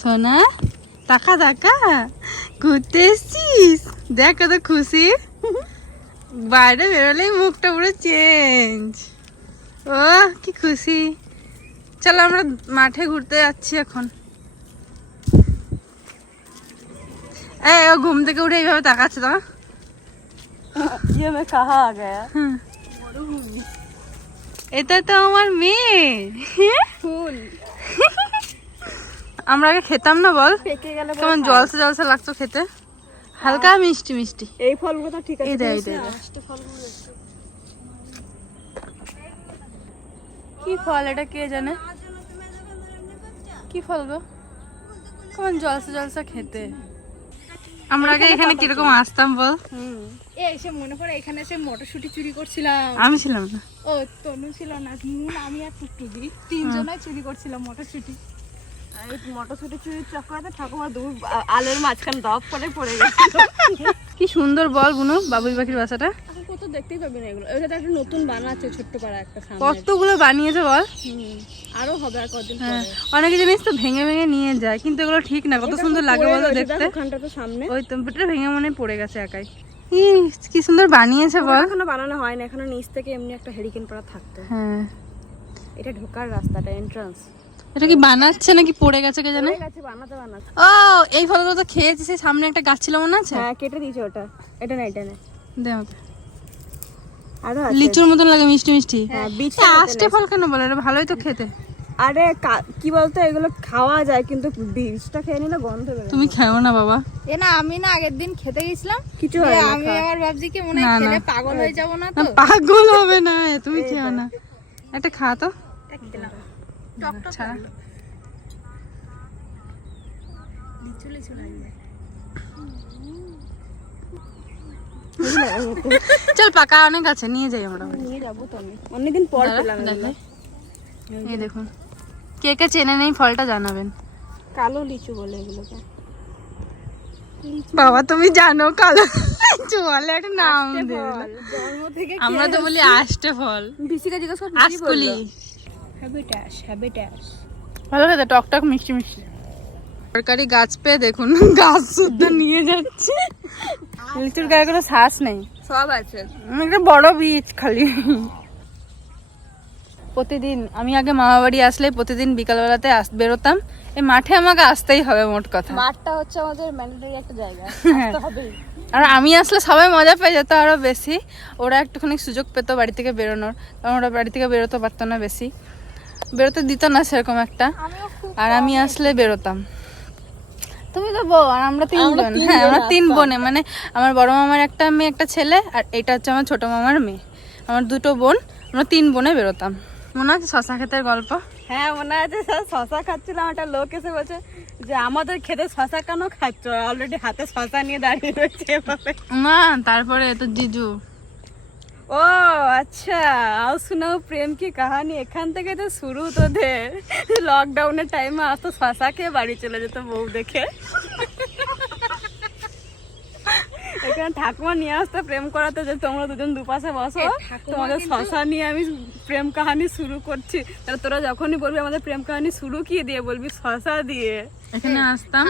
সোনা টাকা টাকা ঘুরতে এসছিস দেখ কত খুশি বাইরে বেরোলেই মুখটা পুরো চেঞ্জ ও কি খুশি চলো আমরা মাঠে ঘুরতে যাচ্ছি এখন এই ও ঘুম থেকে উঠে এইভাবে তাকাচ্ছে তো ये मैं कहाँ आ गया হুম। এটা তো আমার মেয়ে ফুল আমরা আগে খেতাম না বল? কেমন জলসা জলসা লাগতো খেতে? হালকা মিষ্টি মিষ্টি। এই ফলগুলো তো ঠিক আছে এই দে, এই কিন্তু দে, এই দে। আষ্ট ফলগুলো একটু- কি ফল এটা কে জানে? কি ফল গো? কেমন জলসা জলসা খেতে। আমরা আগে এখানে কীরকম আসতাম বল? এসে মনে পড়ে এখানে এসে মটরশুটি চুরি করছিলাম। আমি ছিলাম না। ও তনু ছিল না আমি আর টুকটুকি। তিনজনাই চুরি করছিলাম মটরশুটি। মটরশুটি চুরির চক্করাতে ঠাকুমা দূর আ- আলের মাঝখানে দপ করে পড়ে গেছিল কি সুন্দর বল বুনু বাবুই পাখির বাসাটা। এখন কত দেখতেই পাবি না এগুলো। এটা একটা নতুন বানাচ্ছে ছোট্ট পাড়া একটা কতগুলো বানিয়েছে বল? আরও হবে আর কদিন হ্যাঁ পরে। অনেকে জিনিস তো ভেঙে ভেঙে নিয়ে যায় কিন্তু এগুলো ঠিক না কত সুন্দর লাগে বলো দেখতে। ওখানটা তো সামনে। ওই তো ভেঙে মনে পড়ে গেছে একাই। কি সুন্দর বানিয়েছে বল। এখনও বানানো হয়নি এখনও নিচ থেকে এমনি একটা হেরিকেন পাড়া থাকতো। হ্যাঁ। এটা ঢোকার রাস্তাটা এন্ট্রান্স এটা কি বানাচ্ছে নাকি পড়ে গেছে কে জানে? বানাতে বানাতে। ও এই ফলগুলো তো খেয়েছি সেই সামনে একটা গাছ ছিল মনে আছে? হ্যাঁ কেটে দিয়েছে ওটা। এটা না এটা না। দে আমাকে। আরও লিচুর মতন লাগে মিষ্টি মিষ্টি। হ্যাঁ এ, ফল কেন বলে? এটা ভালোই তো খেতে। আরে কা- কি বলতো এগুলো খাওয়া যায় কিন্তু বীজটা খেয়ে নিলে গন্ধ বেরোয় তুমি খাও না বাবা। এ না আমি না আগের দিন খেতে গেছিলাম। কিছু আমি। আবার ভাবছি কি মনে হয়। খেলে পাগল হয়ে যাব না তো। পাগল হবে না তুমি খেও না। একটা খা তো। ছাড়া লাগবে। চল পাকা অনেক আছে নিয়ে যাই আমরা। নিয়ে যাব তো আমি। অনেকদিন পর পেলাম এই দেখুন। কে কে চেনে নেই ফলটা জানাবেন। কালো লিচু বলে এগুলোকে। বাবা তুমি জানো কালো লিচু বলে একটা নাম আমরা তো বলি আষ্টে ফল। বিসিকে জিজ্ঞেস কর হ্যাবিটাস হ্যাবিটাস ভালো খেতে টক টক মিষ্টি মিষ্টি। তরকারি গাছ পেয়ে দেখুন গাছ শুদ্ধ নিয়ে যাচ্ছে। লিচুর গায়ে কোনো শ্বাস নেই। সব আছে। একটা বড় বীজ খালি। প্রতিদিন আমি আগে মামা বাড়ি আসলে প্রতিদিন বিকালবেলাতে আস বেরোতাম। এই মাঠে আমাকে আসতেই হবে মোট কথা। মাঠটা হচ্ছে আমাদের ম্যান্ডেটরি একটা জায়গা। হ্যাঁ। আসতে হবেই। আর আমি আসলে সবাই মজা পেয়ে যেত আরও বেশি। ওরা একটুখানি সুযোগ পেত বাড়ি থেকে বেরোনোর। কারণ ওরা বাড়ি থেকে বেরোতে পারতো না বেশি। বেরোতে দিত না সেরকম একটা। আর আমি আসলে বেরোতাম। তুমি তো বউ আর আমরা তিন বোন হ্যাঁ আমরা তিন বোনে মানে আমার বড় মামার একটা মেয়ে একটা ছেলে আর এটা হচ্ছে আমার ছোট মামার মেয়ে। আমার দুটো বোন আমরা তিন বোনে বেরোতাম। মনে আছে শশা ক্ষেতের গল্প? হ্যাঁ মনে আছে। স্যার শশা খাচ্ছিলাম। একটা লোক এসে বলছে যে আমাদের খেতে শশা কেন খাচ্ছ? অলরেডি হাতে শশা নিয়ে দাঁড়িয়ে রয়েছে এভাবে। না তারপরে তো জিজু। ও আচ্ছা। আও শোনাও প্রেম কি কাহানি। এখান থেকে তো শুরু তোদের। লকডাউনের টাইমে এত শশা খেয়ে বাড়ি চলে যেত বউ দেখে? এখানে ঠাকুমা নিয়ে আসতো প্রেম করাতে যে তোমরা দুজন দুপাশে বসো। তোমাদের শশা নিয়ে আমি প্রেম কাহানি শুরু করছি। তাহলে তোরা যখনই বলবি আমাদের প্রেম কাহানি শুরু কি দিয়ে বলবি? শশা দিয়ে। এখানে আসতাম।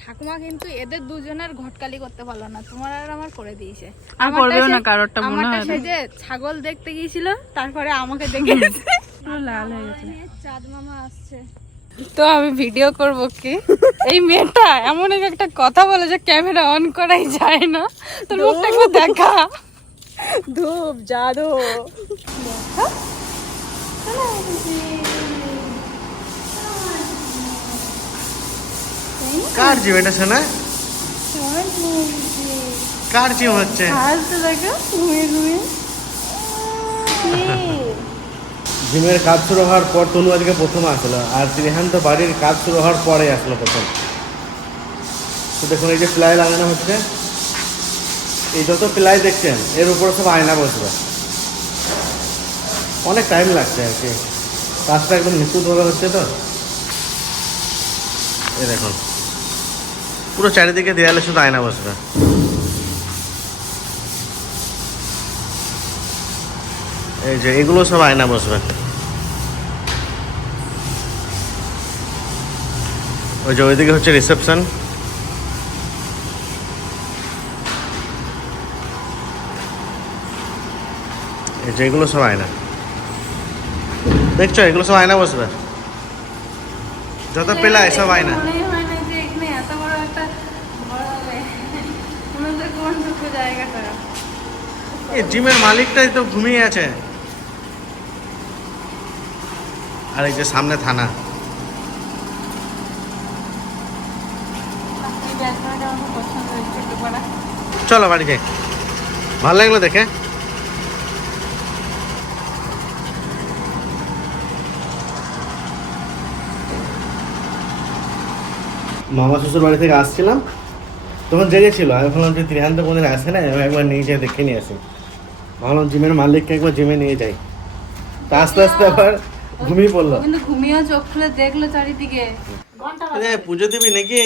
ঠাকুমা কিন্তু এদের দুজনের ঘটকালি করতে পারল না। তোমার আর আমার করে দিয়েছে। আর করবেও না কারোরটা মনে হয় যে ছাগল দেখতে গিয়েছিল তারপরে আমাকে দেখে লাল হয়ে গেছে। চাঁদ মামা আসছে। তো আমি ভিডিও করব কি? এই মেয়েটা এমন এক একটা কথা বলে যে ক্যামেরা অন করাই যায় না। তোর মুখটা একটু দেখা। ধূপ জাদু। কার জিম এটা কার জিম হচ্ছে? জিমের কাজ শুরু হওয়ার পর তনু আজকে প্রথম আসলো, আর ত্রিহান তো বাড়ির কাজ শুরু হওয়ার পরে আসলো প্রথম। তো দেখুন, এই যে প্লাই লাগানো হচ্ছে, এই যত প্লাই দেখছেন, এর উপরে সব আয়না বসবে। অনেক টাইম লাগছে আর কি। কাজটা একদম নিখুঁতভাবে হচ্ছে তো। এই দেখুন। পুরো চারিদিকে দেয়ালে শুধু আয়না বসবে এই যে এগুলো সব আয়না বসবে। ওই যে ওইদিকে হচ্ছে রিসেপশন। এই যে এগুলো সব আয়না। দেখছ, এগুলো সব আয়না বসবে। যত পেলা এসব আয়না মনেই হয় না যে এখানে এত বড় একটা বড় হবে মনে হচ্ছে কোন ঢুকবে জায়গাটা এই জিমের মালিকটাই তো ঘুমিয়ে আছে। আর এই যে সামনে থানা। চলো বাড়ি যাই। ভালো লাগল দেখে? মামা শ্বশুর বাড়ি থেকে আসছিলাম। তখন জেগেছিল আমি ভাবলাম যে ত্রিহান্ত কোনদিন আসে না, আমি একবার নিয়ে যাই দেখে নিয়ে আসি। ভাবলাম জিমের মালিককে একবার জিমে নিয়ে যাই। তা আস্তে আস্তে আবার ঘুমিয়ে পড়ল। কিন্তু ঘুমিয়েও চোখ খুলে দেখল চারিদিকে। পুজো দিবি নাকি?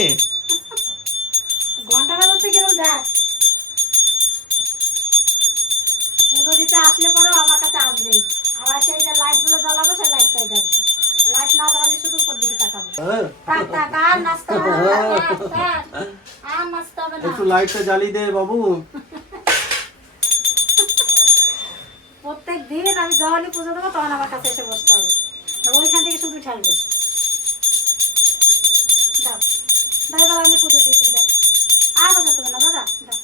ঘণ্টা বাজাচ্ছে কিরম দেখ? পুজো দিতে আসলে পরেও আমার কাছে আসবেই আবার সেই যে লাইটগুলো জ্বালাবো সেই লাইটটাই দেখবে। লাইট না জ্বালালে শুধু উপর দিকে তাকাবে। তাক তাক আর নাচতে হবে না, তাক, তাক। আর নাচতে হবে না। লাইটটা জ্বালিয়ে দে বাবু প্রত্যেক দিন আমি যখনই পুজো দেবো তখন আমার কাছে এসে বসতে হবে। ওইখান থেকে শুধু ঠালবে দাও। এবার আমি পুজো দিয়ে আর বাজাতে না দাদা দাও।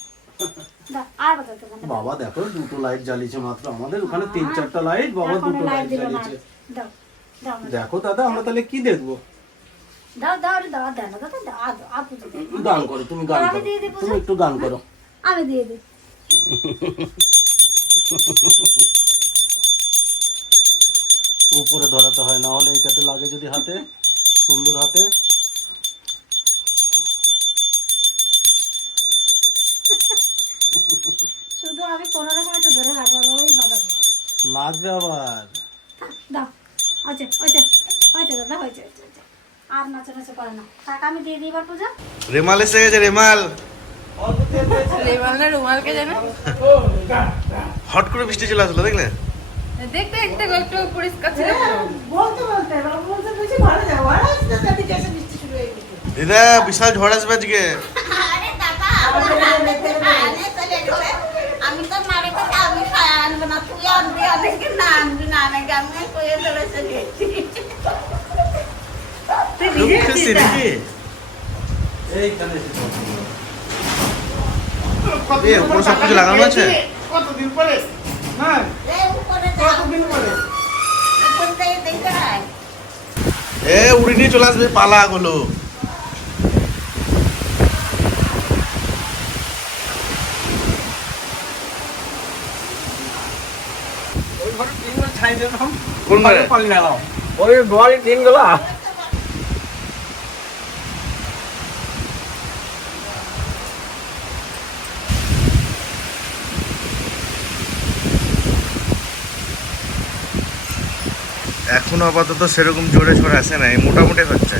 বাবা দেখো দুটো লাইট জ্বালিয়েছে মাত্র আমাদের। ওখানে তিন চারটা লাইট বাবা দুটো লাইট জ্বালিয়েছে। দেখো দাদা আমরা তাহলে কি দেখব? দাদা গান করো তুমি গান করো। তুমি একটু গান করো। আমি দিয়ে দিই। উপরে ধরাতে হয় না হলে এইটাতে লাগে যদি হাতে সুন্দর হাতে। শুধু আমি কোনো রকম একটু ধরে রাখব ওই বাজাবো নাচবে আবার। দাও। হয়েছে হয়েছে হয়েছে দাদা হয়েছে। আর নাচে নাচে করে না। টাকা আমি দিয়ে দিই পূজা। রেমাল এসে গেছে রেমাল। রেমাল না রুমালকে জানো? হট করে বৃষ্টি চলে আসলো দেখলে? দেখতে দেখতে একটু পরিষ্কার ছিল। দিদা বিশাল ঝড় আসবে আজকে। আমি তো মারে কথা আমি খায় আনব না তুই আনবি অনেকে না আনবি না আমি কয়ে এইখানে সব কিছু এ উড়ি নিয়ে চলে আসবে পালা গুলো কোন ঘরে? ওই বল দিনগুলা এখনও আপাতত সেরকম জোরে ঝড় আসে নাই মোটামুটি হচ্ছে।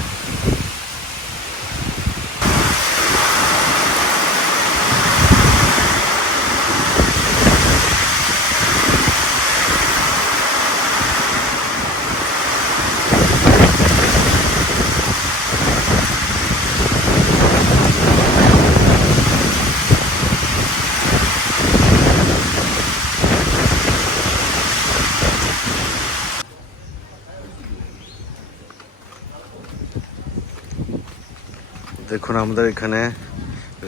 দেখুন আমাদের এখানে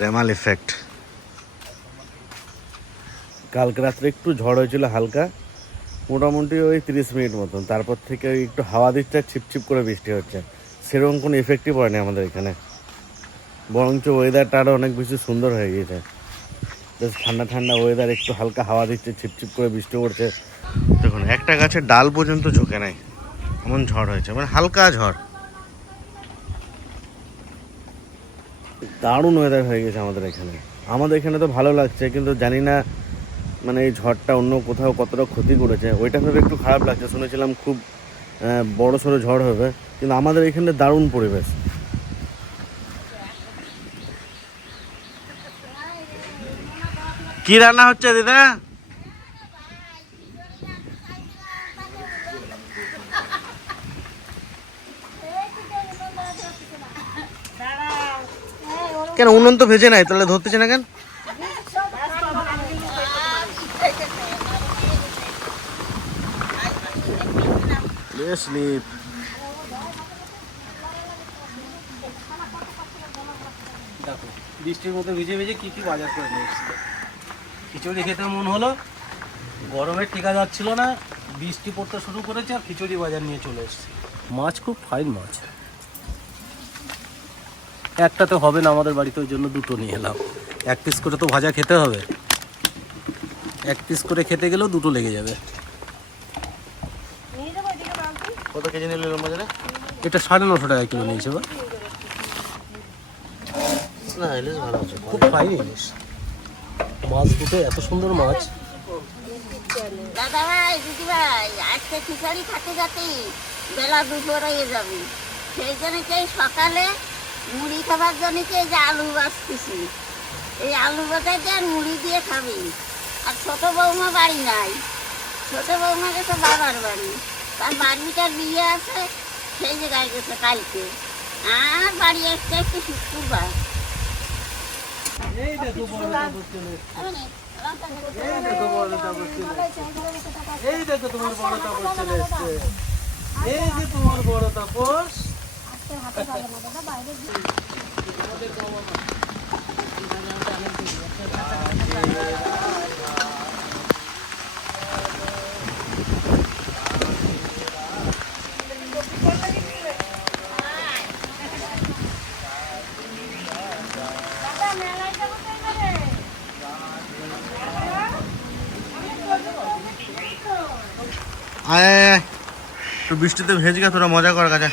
রেমাল ইফেক্ট কালকে রাত্রে একটু ঝড় হয়েছিল হালকা, মোটামুটি ওই তিরিশ মিনিট মতন। তারপর থেকে ওই একটু হাওয়া দিচ্ছে ছিপছিপ করে বৃষ্টি হচ্ছে। সেরকম কোনো ইফেক্টই পড়েনি আমাদের এখানে। বরঞ্চ ওয়েদারটা আরও অনেক বেশি সুন্দর হয়ে গিয়েছে। বেশ ঠান্ডা ঠান্ডা ওয়েদার একটু হালকা হাওয়া দিচ্ছে, ছিপছিপ করে বৃষ্টি পড়ছে। দেখুন, একটা গাছের ডাল পর্যন্ত ঝোঁকে নাই। এমন ঝড় হয়েছে মানে হালকা ঝড়। দারুণ ওয়েদার হয়ে গেছে আমাদের এখানে। আমাদের এখানে তো ভালো লাগছে, কিন্তু জানি না মানে এই ঝড়টা অন্য কোথাও কতটা ক্ষতি করেছে। ওইটা ভেবে একটু খারাপ লাগছে, শুনেছিলাম খুব বড় সড়ো ঝড় হবে, কিন্তু আমাদের এখানে দারুণ পরিবেশ। কি রান্না হচ্ছে দিদা? কেন উনুন তো ভেজে নাই তাহলে ধরতেছে না কেন? স্লিপ দেখো বৃষ্টির মধ্যে ভিজে ভিজে কি কি বাজার করে নিয়ে এসেছি। খিচুড়ি খেতে মন হলো গরমে টিকা যাচ্ছিল না বৃষ্টি পড়তে শুরু করেছে আর খিচুড়ি বাজার নিয়ে চলে এসেছি। মাছ খুব ফাইন মাছ। একটা তো হবে না আমাদের বাড়িতে ওই জন্য দুটো নিয়ে এলাম। এক পিস করে তো ভাজা খেতে হবে। এক পিস করে খেতে গেলেও দুটো লেগে যাবে। কত কেজি নিলে বাজারে? এটা সাড়ে নশো টাকা কিলো নিয়েছে বা না ইলিশ ভালো আছে। খুব ফাইন ইলিশ। মাছ দুটো এত সুন্দর মাছ। দাদা ভাই দিদি ভাই আজকে খিচুড়ি খাতে যাতে বেলা দুপুর হয়ে যাবে। সেই জন্য এই সকালে মুড়ি খাবার জন্য কি এই যে আলু বাছতেছি এই আলু দিয়ে আর মুড়ি দিয়ে খাবি? আর ছোট বৌমা বাড়ি নাই। ছোট বৌমা গেছে বাবার বাড়ি। তার বাড়িটার বিয়ে আছে সেই জায়গায় গেছে কালকে। আর বাড়ি আসতে একটু শুক্রবার। এই দেখো তোমার বড় তাপস চলে এসছে। এই যে তোমার বড় তাপস আয় আয়, আয়। একটু বৃষ্টিতে ভেজ গা তোরা মজা কর কাজে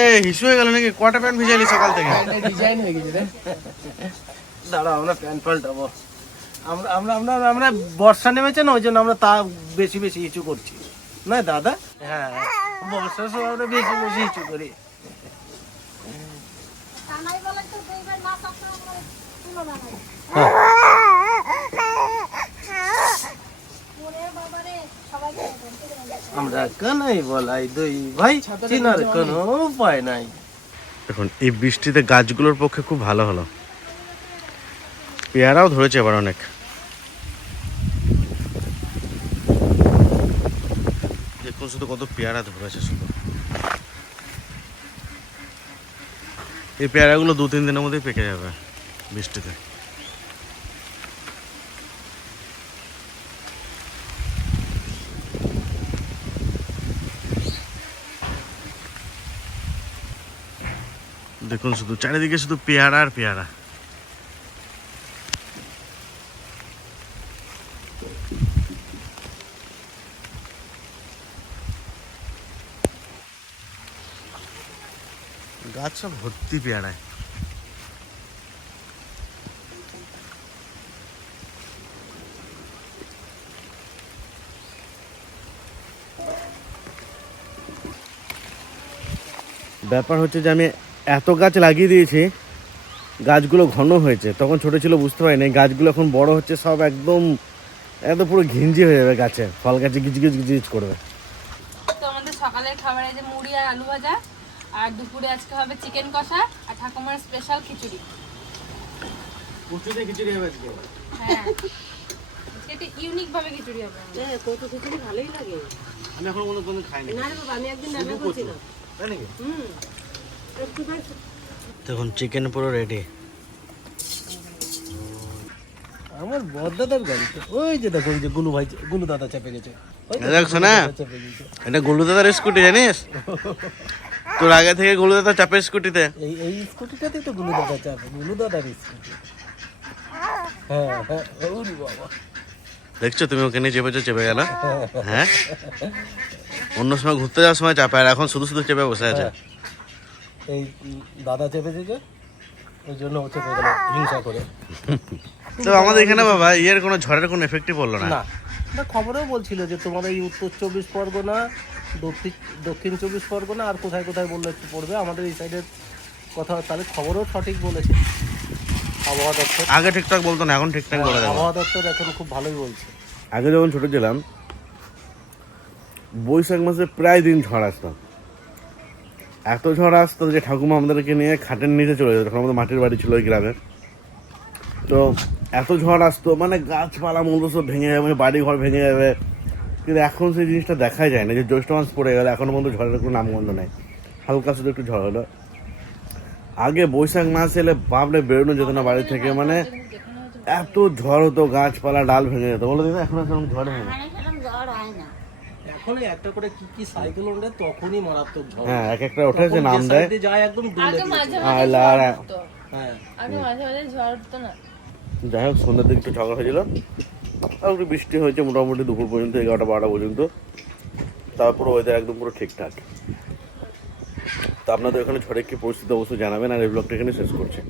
এ হিসু হয়ে গেল নাকি? কটা প্যান্ট ভিজাইলি সকাল থেকে? ডিজাইন হয়ে গেছে রে। দাঁড়াও আমরা প্যান্ট পাল্টাবো। আমরা আমরা আমরা আমরা বর্ষা নেমেছে না ওই জন্য আমরা তা বেশি বেশি ইচু করছি। না দাদা? হ্যাঁ বর্ষার সময় আমরা বেশি বেশি ইচু করি। কানাই বলে তো দুইবার না থাকতে আমার তুলনা নাই ওরে বাবারে সবাইকে আমরা কানাই বলাই দুই ভাই চিনার কোনো উপায় নাই। দেখুন এই বৃষ্টিতে গাছগুলোর পক্ষে খুব ভালো হলো। পেয়ারাও ধরেছে এবার অনেক। দেখুন শুধু কত পেয়ারা ধরেছে শুধু এই পেয়ারাগুলো দু তিন দিনের মধ্যেই পেকে যাবে বৃষ্টিতে। দেখুন, শুধু চারিদিকে শুধু পেয়ারা আর পেয়ারা। গাছ সব ভর্তি পেয়ারায়। ব্যাপার হচ্ছে যে আমি এত গাছ লাগিয়ে দিয়েছি গাছগুলো ঘন হয়েছে। তখন ছোট ছিল বুঝতে পারিনি। গাছগুলো এখন বড় হচ্ছে সব একদম একদম পুরো ঘিঞ্জি হয়ে যাবে গাছে। ফল গাছে গিজ গিজ গিজ গিজ করবে। তো আমাদের সকালের খাবারে যে মুড়ি আর আলু ভাজা আর দুপুরে আজকে হবে চিকেন কষা আর ঠাকুমার স্পেশাল খিচুড়ি। খিচুড়ি হবে আজকে হ্যাঁ। এটা ইউনিক ভাবে খিচুড়ি হবে। আমি এখন কোনো কোনো খাইনি। তাই নাকি? দেখুন চিকেন পুরো রেডি আমার বড়দাদার গাড়িতে ওই যে দেখো ওই যে গুলু ভাই গুলু দাদা চেপে গেছে। দেখছ না এটা গোলু দাদার স্কুটি জানিস? তোর আগে থেকে গোলু দাদা চাপে স্কুটিতে এই এই স্কুটিটাতেই তো গুলু দাদা চাপে গুলু দাদার স্কুটি হ্যাঁ হ্যাঁ ওরে বাবা। দেখছ তুমি ওকে নিয়ে চেপেছো চেপে গেল? হ্যাঁ? অন্য সময় ঘুরতে যাওয়ার সময় চাপে আর এখন শুধু শুধু চেপে বসে আছে। এই দাদা চেপে দিকে ওই জন্য ও চেপে গেল হিংসা করে। তো আমাদের এখানে বাবা ইয়ের কোনো ঝড়ের কোনো এফেক্টই পড়ল না। না। খবরেও বলছিল যে তোমাদের এই উত্তর চব্বিশ পরগনা দক্ষিণ দক্ষিণ চব্বিশ পরগনা আর কোথায় কোথায় বললে একটু পড়বে আমাদের এই সাইডের কথা তাহলে খবরও সঠিক বলেছে। আবহাওয়া দপ্তর। আগে ঠিকঠাক বলতো না এখন ঠিকঠাক বলে আবহাওয়া দপ্তর এখন খুব ভালোই বলছে। আগে যখন ছোট ছিলাম বৈশাখ মাসে প্রায় দিন ঝড় আসতো। এত ঝড় আসতো যে ঠাকুমা আমাদেরকে নিয়ে খাটের নিচে চলে যেত। আমাদের মাটির বাড়ি ছিল ওই গ্রামে। তো এত ঝড় আসতো মানে গাছপালা মূলত সব ভেঙে যাবে বাড়ি ঘর ভেঙে যাবে। কিন্তু এখন সেই জিনিসটা দেখাই যায় না, যে জ্যৈষ্ঠ মাস পড়ে গেলে এখনও পর্যন্ত ঝড়ের কোনো নামগন্ধ নেই। হালকা শুধু একটু ঝড় হলো। আগে বৈশাখ মাস এলে বাপরে বেরোনো যেত না বাড়ি থেকে মানে এত ঝড় হতো, গাছপালা, ডাল ভেঙে যেত। বলো দিদি, এখন এখন ঝড় হয় না এই একটা করে কি কি সাইকেল ওঠে তখনই মারাত্মক ঝড় হ্যাঁ এক একটা ওঠে যে নাম দেয়। যায় একদম আগে মাঝে আর মাঝে ঝড়। হ্যাঁ। আগে মাঝে মাঝে ঝড় হতো না। যাই হোক সন্ধ্যার দিকে একটু ঝগড়া হয়েছিল। আর একটু বৃষ্টি হয়েছে মোটামুটি দুপুর পর্যন্ত এগারোটা বারোটা পর্যন্ত। তারপর ওয়েদার একদম পুরো ঠিকঠাক। তো আপনাদের ওখানে ঝড়ে কি পরিস্থিতি অবশ্যই জানাবেন আর এই ব্লগটা এখানে শেষ করছি।